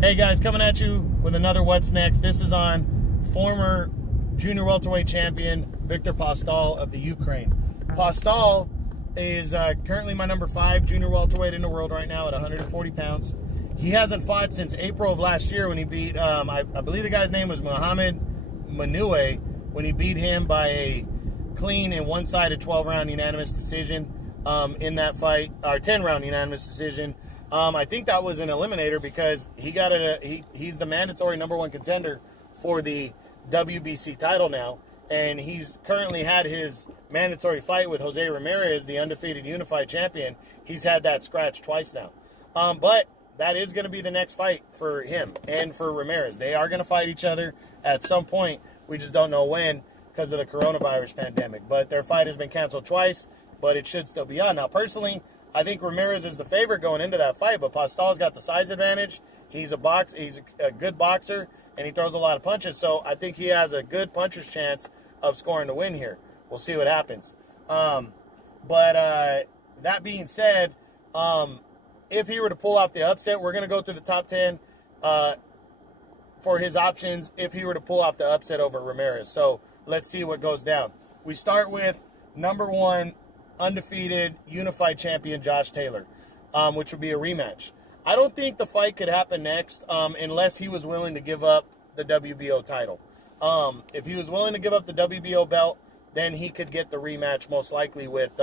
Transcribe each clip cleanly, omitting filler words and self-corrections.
Hey guys, coming at you with another What's Next. This is on former junior welterweight champion Viktor Postol of the Ukraine. Postol is currently my number 5 junior welterweight in the world right now at 140 pounds. He hasn't fought since April of last year when he beat, I believe the guy's name was Muhammad Manue, when he beat him by a clean and one-sided 12-round unanimous decision in that fight, or 10-round unanimous decision. I think that was an eliminator because he got he's the mandatory #1 contender for the WBC title now, and he's currently had his mandatory fight with Jose Ramirez, the undefeated unified champion. He's had that scratch twice now. But that is going to be the next fight for him and for Ramirez. They are going to fight each other at some point. We just don't know when because of the coronavirus pandemic. But their fight has been canceled twice, but it should still be on. Now, personally, I think Ramirez is the favorite going into that fight, but Postol's got the size advantage. He's a good boxer, and he throws a lot of punches, so I think he has a good puncher's chance of scoring the win here. We'll see what happens. That being said, if he were to pull off the upset, we're going to go through the top 10 for his options if he were to pull off the upset over Ramirez. So let's see what goes down. We start with #1 undefeated unified champion Josh Taylor, which would be a rematch. I don't think the fight could happen next unless he was willing to give up the WBO title. If he was willing to give up the WBO belt, then he could get the rematch most likely with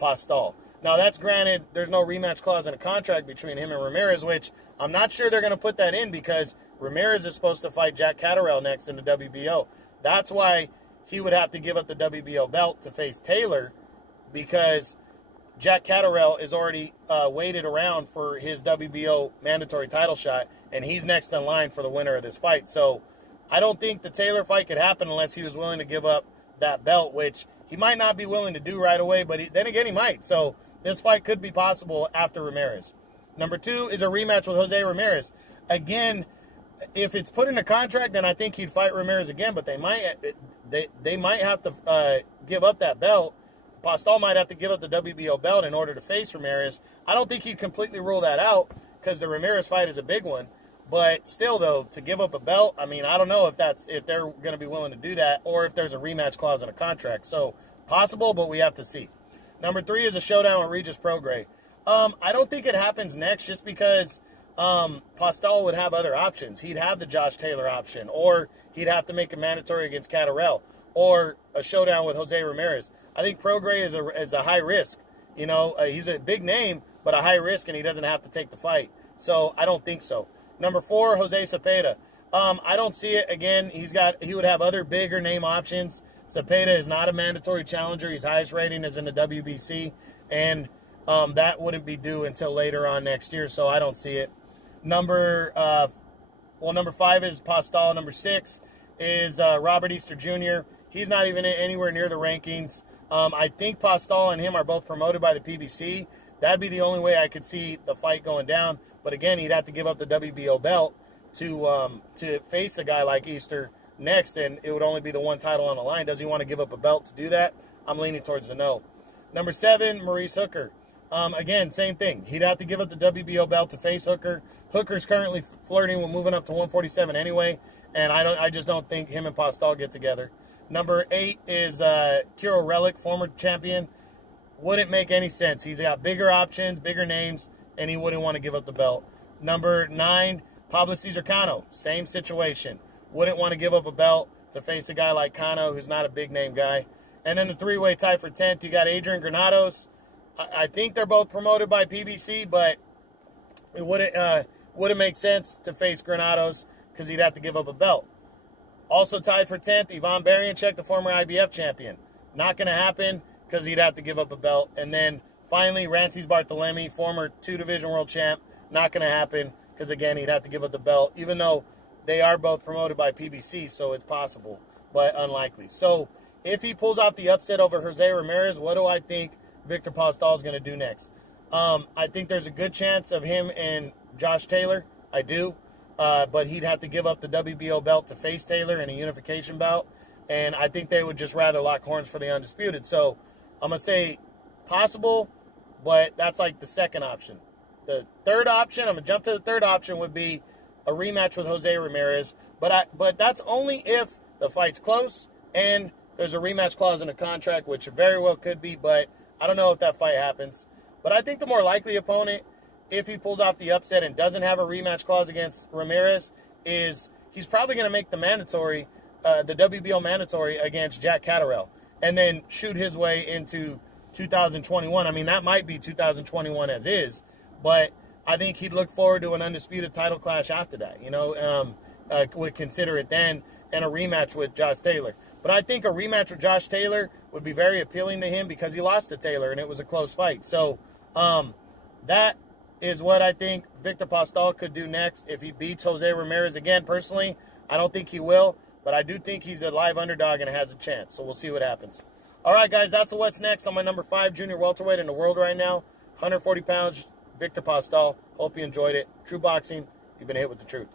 Postol. Now, that's granted there's no rematch clause in a contract between him and Ramirez, which I'm not sure they're going to put that in because Ramirez is supposed to fight Jack Catterall next in the WBO. That's why he would have to give up the WBO belt to face Taylor, because Jack Catterall is already waited around for his WBO mandatory title shot, and he's next in line for the winner of this fight. So I don't think the Taylor fight could happen unless he was willing to give up that belt, which he might not be willing to do right away, but then again, he might. So this fight could be possible after Ramirez. #2 is a rematch with Jose Ramirez. Again, if it's put in a contract, then I think he'd fight Ramirez again, but they might have to give up that belt. Postol might have to give up the WBO belt in order to face Ramirez. I don't think he'd completely rule that out because the Ramirez fight is a big one. But still, though, to give up a belt, I mean, I don't know if they're going to be willing to do that or if there's a rematch clause in a contract. So possible, but we have to see. #3 is a showdown with Regis Prograis. I don't think it happens next just because Postol would have other options. He'd have the Josh Taylor option, or he'd have to make a mandatory against Catterall, or a showdown with Jose Ramirez. I think Prograis is a high risk. You know, he's a big name, but a high risk, and he doesn't have to take the fight. So I don't think so. #4, Jose Cepeda. I don't see it. Again, he would have other bigger name options. Cepeda is not a mandatory challenger. His highest rating is in the WBC, and that wouldn't be due until later on next year, so I don't see it. #5 is Postol. #6 is Robert Easter Jr. He's not even anywhere near the rankings. I think Postol and him are both promoted by the PBC. That'd be the only way I could see the fight going down. But again, he'd have to give up the WBO belt to face a guy like Easter next, and it would only be the one title on the line. Does he want to give up a belt to do that? I'm leaning towards the no. #7, Maurice Hooker. Again, same thing. He'd have to give up the WBO belt to face Hooker. Hooker's currently flirting with moving up to 147 anyway, and I just don't think him and Postol get together. #8 is Kiro Relic, former champion. Wouldn't make any sense. He's got bigger options, bigger names, and he wouldn't want to give up the belt. #9, Pablo Cesar Cano. Same situation. Wouldn't want to give up a belt to face a guy like Cano, who's not a big-name guy. And then the three-way tie for 10th, you got Adrian Granados. I think they're both promoted by PBC, but it wouldn't make sense to face Granados because he'd have to give up a belt. Also tied for 10th, Ivan Barianchek, the former IBF champion. Not going to happen because he'd have to give up a belt. And then finally, Rances Barthelemy, former 2-division world champ. Not going to happen because, again, he'd have to give up the belt, even though they are both promoted by PBC, so it's possible, but unlikely. So if he pulls off the upset over Jose Ramirez, what do I think Viktor Postol is going to do next? I think there's a good chance of him and Josh Taylor. I do. But he'd have to give up the WBO belt to face Taylor in a unification bout. And I think they would just rather lock horns for the undisputed. So I'm going to say possible, but that's like the second option. The third option, I'm going to jump to the third option, would be a rematch with Jose Ramirez. But that's only if the fight's close and there's a rematch clause in the contract, which very well could be, but I don't know if that fight happens. But I think the more likely opponent, if he pulls off the upset and doesn't have a rematch clause against Ramirez, is he's probably going to make the mandatory, the WBO mandatory against Jack Catterall, and then shoot his way into 2021. I mean, that might be 2021 as is, but I think he'd look forward to an undisputed title clash after that, you know, would consider it then, and a rematch with Josh Taylor. But I think a rematch with Josh Taylor would be very appealing to him because he lost to Taylor, and it was a close fight. So that is what I think Viktor Postol could do next if he beats Jose Ramirez. Again, personally, I don't think he will, but I do think he's a live underdog and has a chance. So we'll see what happens. All right, guys, that's what's next on my number 5 junior welterweight in the world right now. 140 pounds, Viktor Postol. Hope you enjoyed it. True Boxing, you've been hit with the truth.